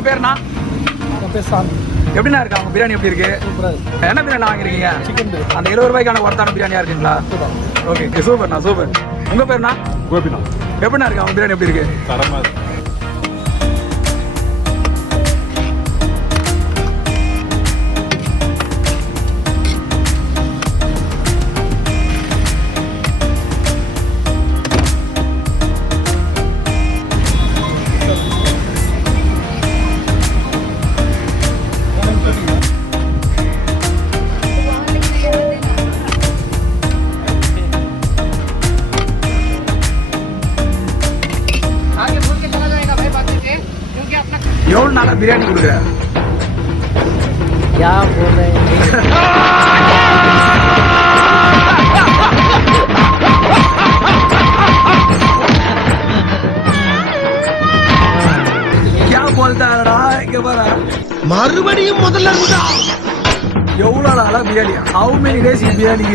உங்க பேர்னா? என் பேர் சாமி. எப்படின்னா இருக்கா உங்க பிரியாணி? எப்படி இருக்கு? என்ன பிரியாணி வாங்கிருக்கீங்க? சிக்கன் பிரியாணி. அந்த 20 ரூபாய்க்கான ஒர்த்தான பிரியாணியா இருக்குங்களா? ஓகே சூப்பர்ண்ணா சூப்பர். உங்க பேர்னா? கோபினா. எப்படின்னா இருக்கா உங்க பிரியாணி? எப்படி இருக்கு? தரமா இருக்கு. எவ்வளவு நாளா பிரியாணி கொடுக்குற? क्या बोल रहे हैं? क्या बोलता है இங்க பாரு. மறுபடியும் முதல்ல இருந்தா எவ்வளவு நாளா biryani? How many days biryani?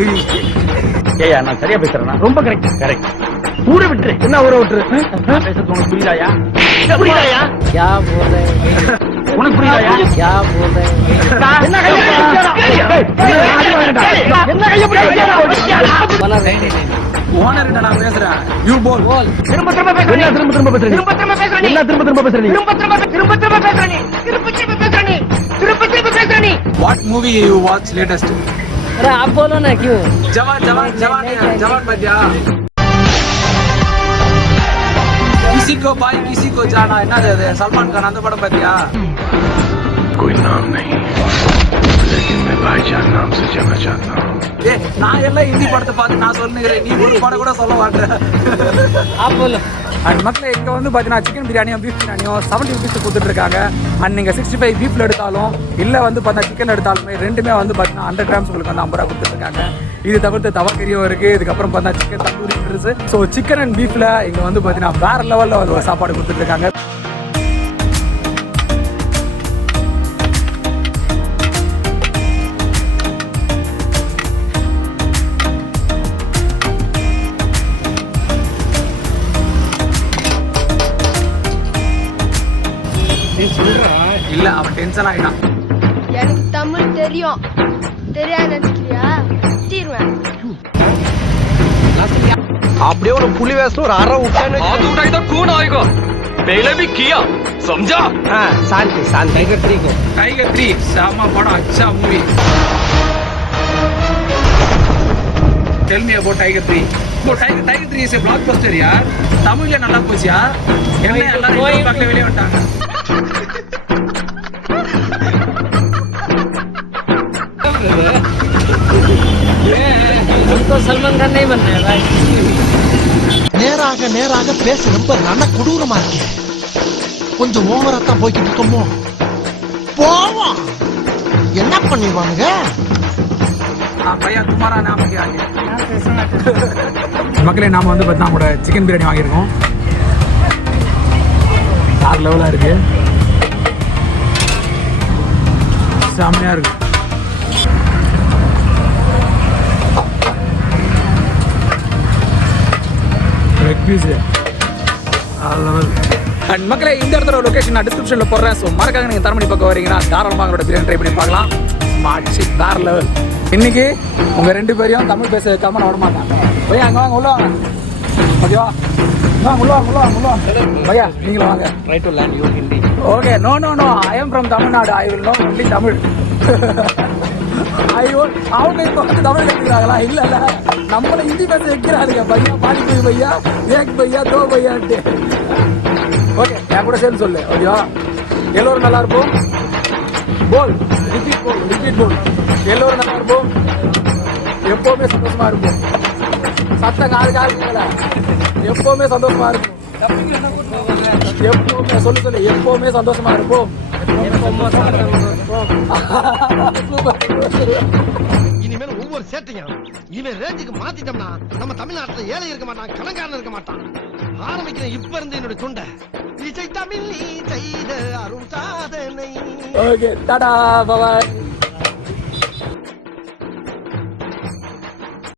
ஏயா நான் சரியா பேசுறேன்னா? ரொம்ப கரெக்ட். ஊற விட்டுரு. என்ன ஊற விட்டுரு? பேசுறது உனக்கு புரியுதாயா? புரியுதாயா? क्या बोल रहे हैं? உனக்கு புரியுதாயா? क्या बोल रहे हैं? என்ன கைய ஓனர் கிட்ட நான் பேசுறேன். யூ போல். திரும்ப பேசுறேன். What movie you watch latest? अरे आप बोलो ना क्यों? जवान बजा. किसी को भाई किसी को जाना है ना दे सलमान खान அந்த படம் பாத்தியா? कोई नाम नहीं लेकिन मैं भाईजान नाम से जाना चाहता हूँ. நான் எல்லாம் ஹிந்தி படத்தை பார்த்து நான் சொல்லுகிறேன், நீ ஒரு படம் கூட சொல்ல மாட்டேன். आप बोलो. அண்ட் மக்களே இங்கே வந்து பார்த்தீங்கன்னா சிக்கன் பிரியாணியும் பீஃப் பிரியாணியும் 70 rupees கொடுத்துட்டு இருக்காங்க. அண்ட் நீங்கள் 65 பீஃபில் எடுத்தாலும் இல்லை வந்து பார்த்தீங்கன்னா சிக்கன் எடுத்தாலுமே ரெண்டுமே வந்து பார்த்தீங்கன்னா 100 grams உங்களுக்கு வந்து 50 ரூபா கொடுத்துருக்காங்க. இது தவிர்த்து தவக்கறியும் இருக்குது. இதுக்கப்புறம் பார்த்தீங்கன்னா சிக்கன் தந்தூரி இருக்குது. ஸோ சிக்கன் அண்ட் பீஃபில் இங்கே வந்து பார்த்தீங்கன்னா வேறு லெவலில் வந்து ஒரு சாப்பாடு கொடுத்துட்ருக்காங்க. இல்ல அவன் டென்ஷன் ஆயிட்டான். எனக்கு தமிழ் தெரியும். தெரியாது நினைக்கிறியா? தீர்வேன். அப்படியே ஒரு புலி வேஷம் ஒரு அரை விட்டான்னு आदू उठाई तो कौन आएगा? पहले भी किया समझा? சாந்தி டைகர் 3 को டைகர் 3 சாமா படம், அச்சா movie. Tell me about tiger 3. Tiger 3 is a blockbuster யார். தமிழ்ல நல்லா போச்சியா? என்ன எல்லாரும் பார்க்க வெளியே வந்துட்டாங்க. हमको सलमान खान नहीं बनना है भाई. நேராக பேச ரொம்ப நல்ல கொடூரமா இருக்கு. கொஞ்சம் ஓவரா தான் போய்கிட்டு இருக்கோமோ. போவோம். என்ன பண்ணிடுவானுங்க? பையா துமாரா நாம क्या है? மக்களே நாம வந்து பார்த்தா கூட சிக்கன் பிரியாணி வாங்கியிருக்கோம். வேற லெவலா இருக்கு. செம்மையா இருக்கு. மக்களே இந்த இடத்துல லொகேஷன் நான் டிஸ்கிரிப்ஷன்ல போடுறேன். ஸோ மறக்காம நீங்க தரமணி பக்கம் வரீங்கன்னா தாராளமாக அவங்களோட பிரியாணி ட்ரை பண்ணி பார்க்கலாம். ஸ்மார்ட் ஷிட் வேற லெவல். இன்னைக்கு உங்க ரெண்டு பேரையும் தமிழ் பேச வைக்காம நான் விட மாட்டேன். பையா அங்க வாங்க, உள்ள வாங்க. ஓகேவா? உள்ள வாங்க. பையா நீங்களும் வாங்க. Try to learn your Hindi. Okay. No I am from Tamil Nadu. I will know only Tamil. அவங்க இப்போ வந்து தமிழ் கற்றுக்கிறாங்களா? இல்ல நம்மள ஹிந்தி பேச வைக்கிறாருங்க. பையா பானிபூரி பையா, ஏக் பையா, தோ பையான்ட்டு. ஓகே என் கூட சேர்ந்து சொல்லு. ஓகேவா? எல்லோரும் நல்லா இருப்போம். போல் ரிப்பீட் போல். எல்லோரும் நல்லா இருப்போம். எப்பவுமே சந்தோஷமா இருப்போம். சத்த கால எப்பவுமே சந்தோஷமா இருக்கும். எப்பவுமே சொல்லு எப்பவுமே சந்தோஷமா இருப்போம். இனிமேல் ஒவ்வொரு சேட்டையும் இவன் ரேஞ்சுக்கு மாத்திட்டோம்னா நம்ம தமிழ்நாட்டுல ஏழை இருக்க மாட்டான், கணக்காரன் இருக்க மாட்டான். ஆரம்பிக்கிற இப்ப இருந்து என்னோட துண்டை இசை தமிழ் நீ செய்த அருள் சாதனை. ஓகே டாடா பாய்.